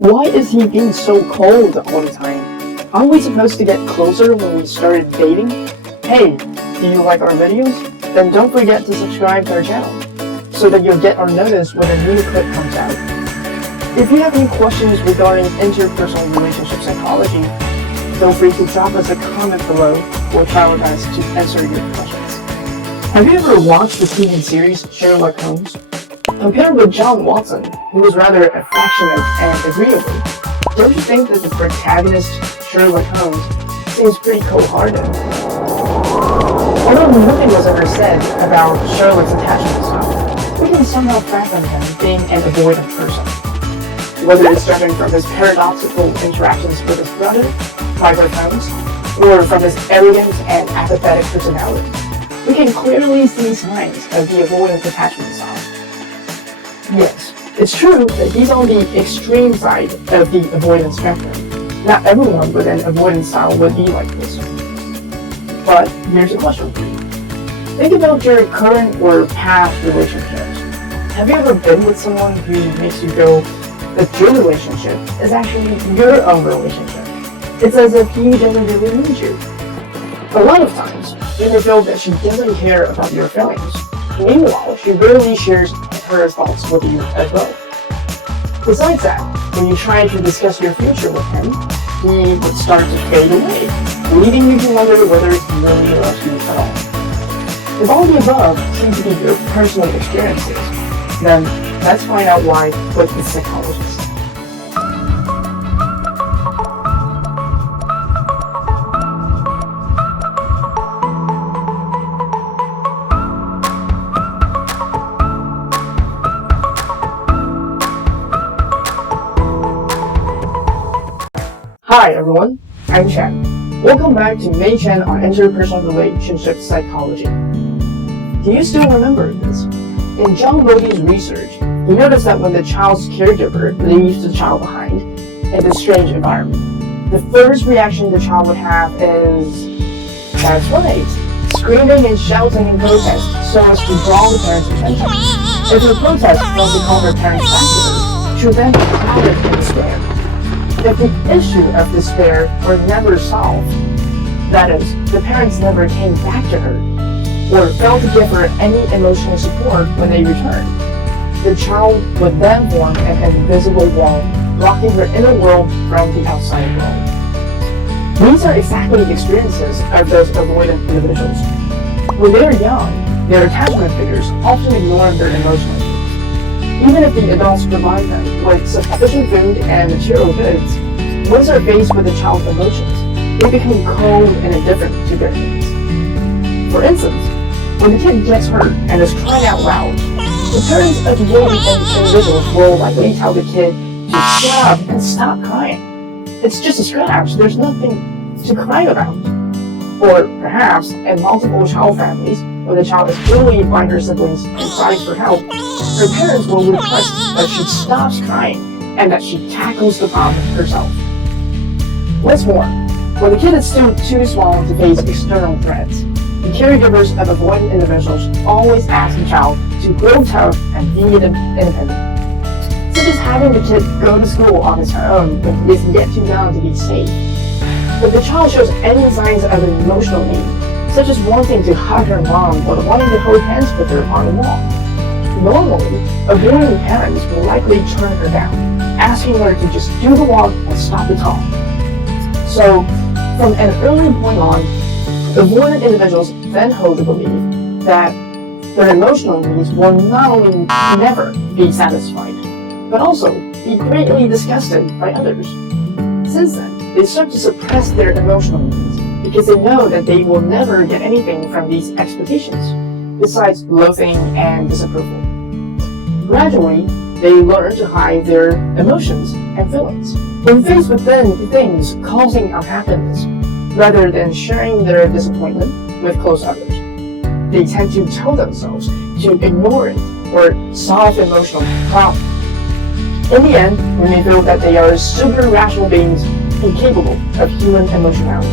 Why is he being so cold all the time? Aren't we supposed to get closer when we started dating? Hey, do you like our videos? Then don't forget to subscribe to our channel so that you'll get our notice when a new clip comes out. If you have any questions regarding interpersonal relationship psychology, feel free to drop us a comment below. We'll try our best to answer your questions. Have you ever watched the TV series Sherlock Holmes? Compared with John Watson, who was rather affectionate and agreeable, don't you think that the protagonist, Sherlock Holmes, seems pretty cold-hearted? Although nothing was ever said about Sherlock's attachment style, we can somehow fathom him being an avoidant person. Whether it's judging from his paradoxical interactions with his brother, Sherlock Holmes, or from his arrogant and apathetic personality, we can clearly see signs of the avoidant attachment style. Yes, it's true that he's on the extreme side of the avoidance spectrum. Not everyone with an avoidance style would be like this. But here's a question for you. Think about your current or past relationships. Have you ever been with someone who makes you go that your relationship is actually your own relationship? It's as if he doesn't really need you. A lot of times, you may feel that she doesn't care about your feelings. Meanwhile, she rarely shares her thoughts with you as well. Besides that, when you try to discuss your future with him, he would start to fade away, leaving you to wonder whether he really loves you at all. If all the above seem to be your personal experiences, then let's find out why with the psychologist. Hi everyone, I'm Chen. Welcome back to MACHIEN on interpersonal relationship psychology. Do you still remember this? In John Bowlby's research, he noticed that when the child's caregiver leaves the child behind in this strange environment, the first reaction the child would have is, that's right, screaming and shouting in protest so as to draw the parents' attention. If the protest was to call her parents back to her, she would then be clouded in despair. If the issue of despair were never solved, that is, the parents never came back to her, or failed to give her any emotional support when they returned, the child would then form an invisible wall, blocking her inner world from the outside world. These are exactly the experiences of those avoidant individuals. When they are young, their attachment figures often ignore their emotional needs. Even if the adults provide them with sufficient food and material goods, once they're faced with the child's emotions, they become cold and indifferent to their needs. For instance, when the kid gets hurt and is crying out loud, the parents of avoidant individuals will likely tell the kid to shut up and stop crying. It's just a scratch, there's nothing to cry about. Or perhaps, in multiple child families, when the child is bullied by her siblings and cries for help, her parents will request that she stops crying and that she tackles the problem herself. What's more, when the kid is still too small to face external threats, the caregivers of avoidant individuals always ask the child to grow tough and be independent, such as having the kid go to school on his own when he is yet too young to be safe. If the child shows any signs of an emotional need, such as wanting to hug her mom or wanting to hold hands with her on a walk, normally, avoidant parents will likely turn her down, asking her to just do the walk and stop the talk. So, from an early point on, avoidant individuals then hold the belief that their emotional needs will not only never be satisfied, but also be greatly disgusted by others. Since then, they start to suppress their emotional needs because they know that they will never get anything from these expectations, besides loathing and disapproval. Gradually, they learn to hide their emotions and feelings. When faced with things causing unhappiness, rather than sharing their disappointment with close others, they tend to tell themselves to ignore it or solve emotional problems. In the end, we may feel that they are super rational beings incapable of human emotionality.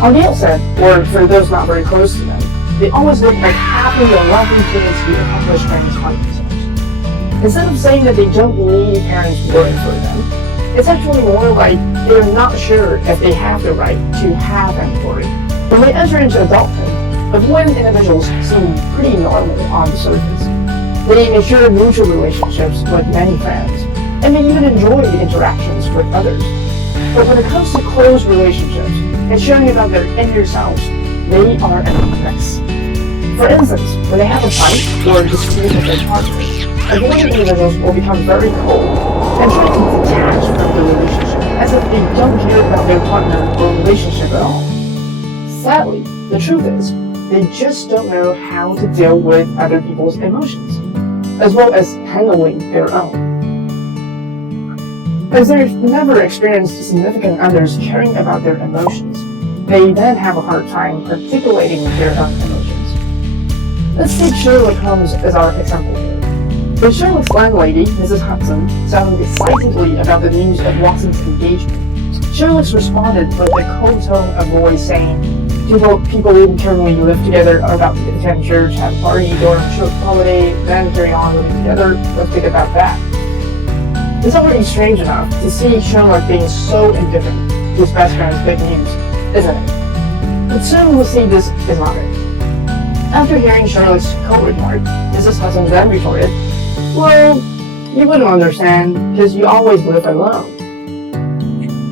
On the outset, or for those not very close to them, they always look like happy and loving kids who accomplish things by themselves. Instead of saying that they don't need parents worrying for them, It's actually more like they're not sure if they have the right to have inventory. When they enter into adulthood, avoidant individuals seem pretty normal on the surface. They may share mutual relationships with many friends, and may even enjoy the interactions with others. But when it comes to close relationships and sharing about their inner selves, they are at a mess. For instance, when they have a fight or a dispute with their partner, avoidant individuals will become very cold and try to detach from the relationship as if they don't care about their partner or relationship at all. Sadly, the truth is, they just don't know how to deal with other people's emotions, as well as handling their own. As they've never experienced significant others caring about their emotions, they then have a hard time articulating their own emotions. Let's take Sherlock Holmes as our example here. When Sherlock's landlady, Mrs. Hudson, sounded excitedly about the news of Watson's engagement, Sherlock responded with a cold tone of voice saying, people who currently live together are about to attend church, have a party, go on a short holiday, then carry on living together. Let's think about that. It's already strange enough to see Sherlock being so indifferent to his best friend's big news, isn't it? But soon we'll see this is not it. After hearing Sherlock's cold remark, Mrs. Hudson then retorted, "Well, you wouldn't understand, because you always live alone."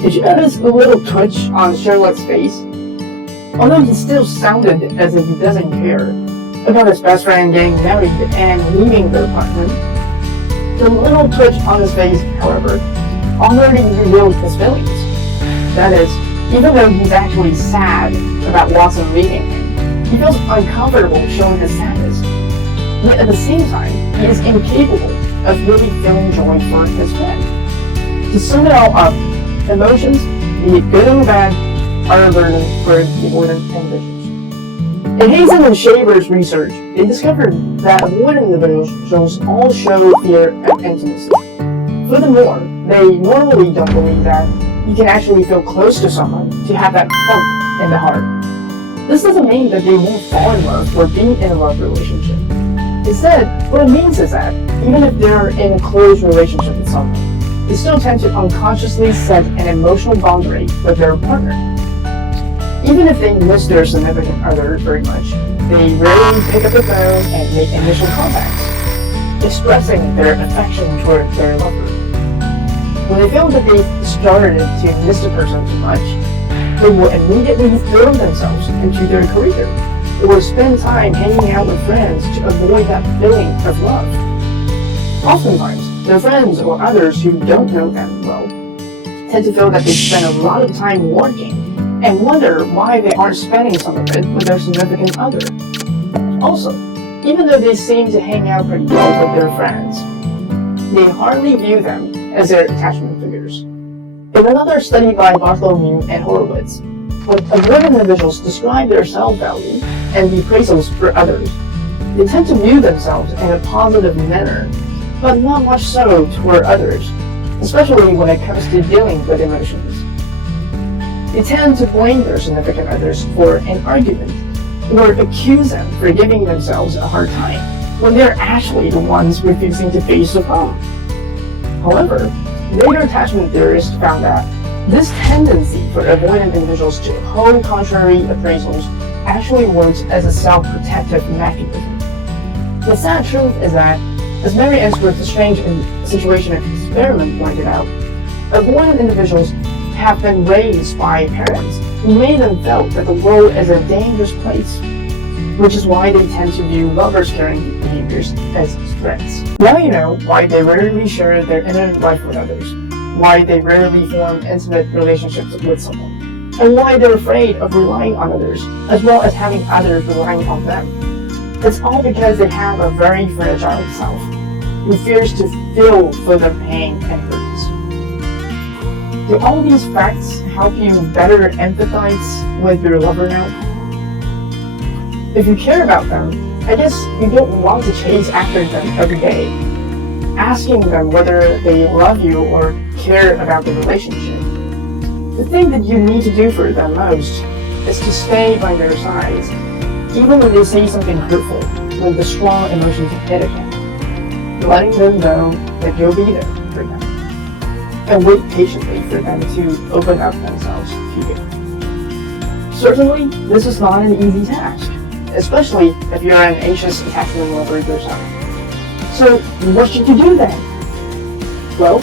Did you notice the little twitch on Sherlock's face? Although he still sounded as if he doesn't care about his best friend getting married and leaving their apartment, the little twitch on his face, however, already revealed his feelings. That is, even though he's actually sad about Watson leaving him, he feels uncomfortable showing his sadness. Yet at the same time, he is incapable of really feeling joy for his friend. To sum it all up, emotions, be it good or bad, are a burden for the avoidant individuals. In Hazen and Shaver's research, they discovered that avoidant individuals all show fear of intimacy. Furthermore, they normally don't believe that you can actually feel close to someone to have that bump in the heart. This doesn't mean that they won't fall in love or be in a love relationship. Instead, what it means is that even if they're in a close relationship with someone, they still tend to unconsciously set an emotional boundary with their partner. Even if they miss their significant other very much, they rarely pick up the phone and make initial contacts, expressing their affection toward their lover. When they feel that they've started to miss the person too much, they will immediately throw themselves into their career, or spend time hanging out with friends to avoid that feeling of love. Oftentimes, their friends or others who don't know them well tend to feel that they spend a lot of time working and wonder why they aren't spending some of it with their significant other. Also, even though they seem to hang out pretty well with their friends, they hardly view them as their attachment figures. In another study by Bartholomew and Horowitz, when avoidant individuals describe their self-value and the appraisals for others, they tend to view themselves in a positive manner, but not much so toward others, especially when it comes to dealing with emotions. They tend to blame their significant others for an argument, or accuse them for giving themselves a hard time, when they're actually the ones refusing to face the problem. However, later attachment theorists found that this tendency for avoidant individuals to hold contrary appraisals actually works as a self-protective mechanism. The sad truth is that, as Mary Ainsworth's strange situation experiment pointed out, avoidant individuals have been raised by parents who made them feel that the world is a dangerous place, which is why they tend to view lovers' caring behaviors as threats. Now you know why they rarely share their inner life with others, why they rarely form intimate relationships with someone, and why they're afraid of relying on others, as well as having others relying on them. It's all because they have a very fragile self, who fears to feel further pain and hurts. Do all these facts help you better empathize with your lover now? If you care about them, I guess you don't want to chase after them every day, asking them whether they love you or care about the relationship. The thing that you need to do for them most is to stay by their sides, even when they say something hurtful, when the strong emotions hit again, letting them know that you'll be there for them. and wait patiently for them to open up themselves to you. Certainly, this is not an easy task, especially if you're an anxious attachment lover yourself. So, what should you do then? Well,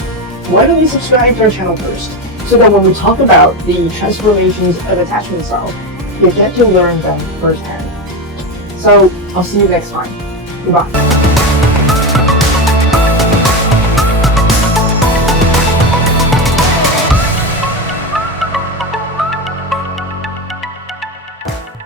why don't you subscribe to our channel first, so that when we talk about the transformations of attachment style, you get to learn them firsthand. So, I'll see you next time. Goodbye.